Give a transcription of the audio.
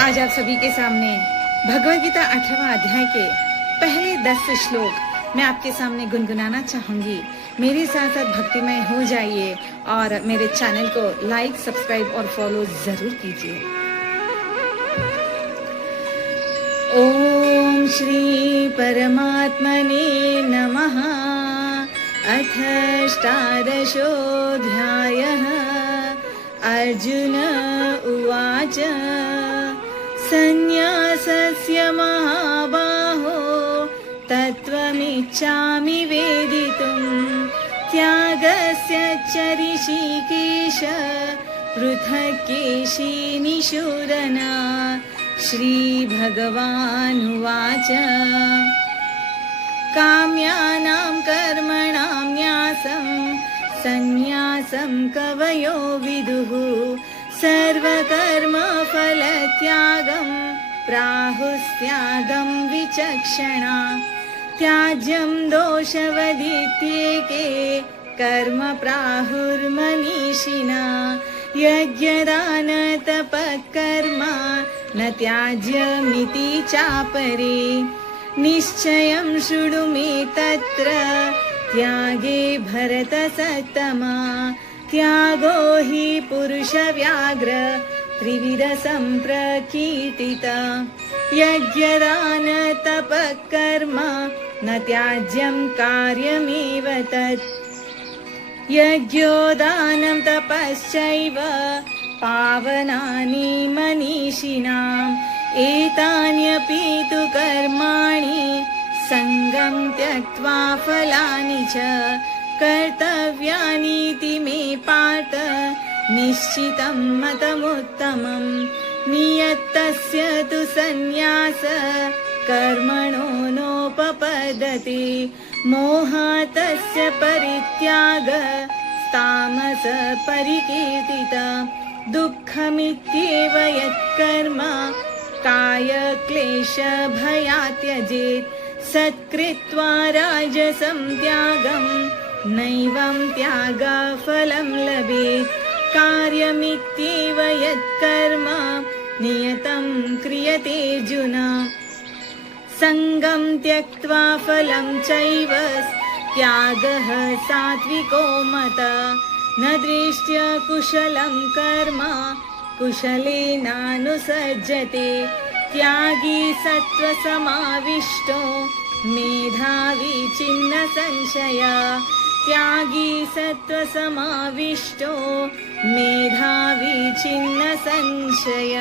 आज आप सभी के सामने भगवद गीता 8वां अध्याय के पहले 10 श्लोक मैं आपके सामने गुनगुनाना चाहूंगी। मेरे साथ साथ भक्तिमय हो जाइए और मेरे चैनल को लाइक, सब्सक्राइब और फॉलो जरूर कीजिए। ओम श्री परमात्मने नमः। अथ अष्टादशोऽध्यायः। अर्जुन उवाच संन्यासस्य महाबाहो तत्त्वमिच्छामि वेदितुम् त्यागस्य च ऋषिकेश पृथक् केशिनिषूदना। श्रीभगवानुवाच काम्यानां कर्मणां न्यासं संन्यासं कवयो विदुः सर्वकर्मफलत्यागं प्राहुस्त्यागं विचक्षणा। त्याज्यं दोषवदित्येके कर्म प्राहुर्मनीषिणा। यज्ञदानतपःकर्म न त्याज्यमिति चापरे। निश्चयं शृणु मे तत्र त्यागे भरतसत्तमा। त्यागो हि पुरुषव्याघ्र त्रिविध सम्प्रकीर्तित। यज्ञदानतपःकर्म न त्याज्यं कार्यमेव तत्। यज्ञोदानं तपश्चैव पावनानि मनीषिणाम्। एतान्यपि तु कर्माणि सङ्गं त्यक्त्वा फलानि च कर्तव्यानीति मे पार्थ निश्चितं मतमुत्तमम्। नियतस्य तु सन्न्यास कर्मणो नोपपद्यते। मोहातस्य परित्याग तामस परिकीर्तित। दुःखमित्येव यत्कर्म कायक्लेश भयात् त्यजेत्। सत्कृत्वा राजसं त्यागं नैवं त्यागफलं लभेत्। कार्यमित्येव यत्कर्म नियतं क्रियते अर्जुन। सङ्गं त्यक्त्वा फलं चैव त्यागः सात्विको मतः। न दृष्ट्य कुशलं कर्म कुशलेनानुसज्जते। त्यागी सत्त्वसमाविष्टो मेधावी छिन्न संशय। त्यागी सत्त्वसमाविष्टो मेधावी छिन्न संशय।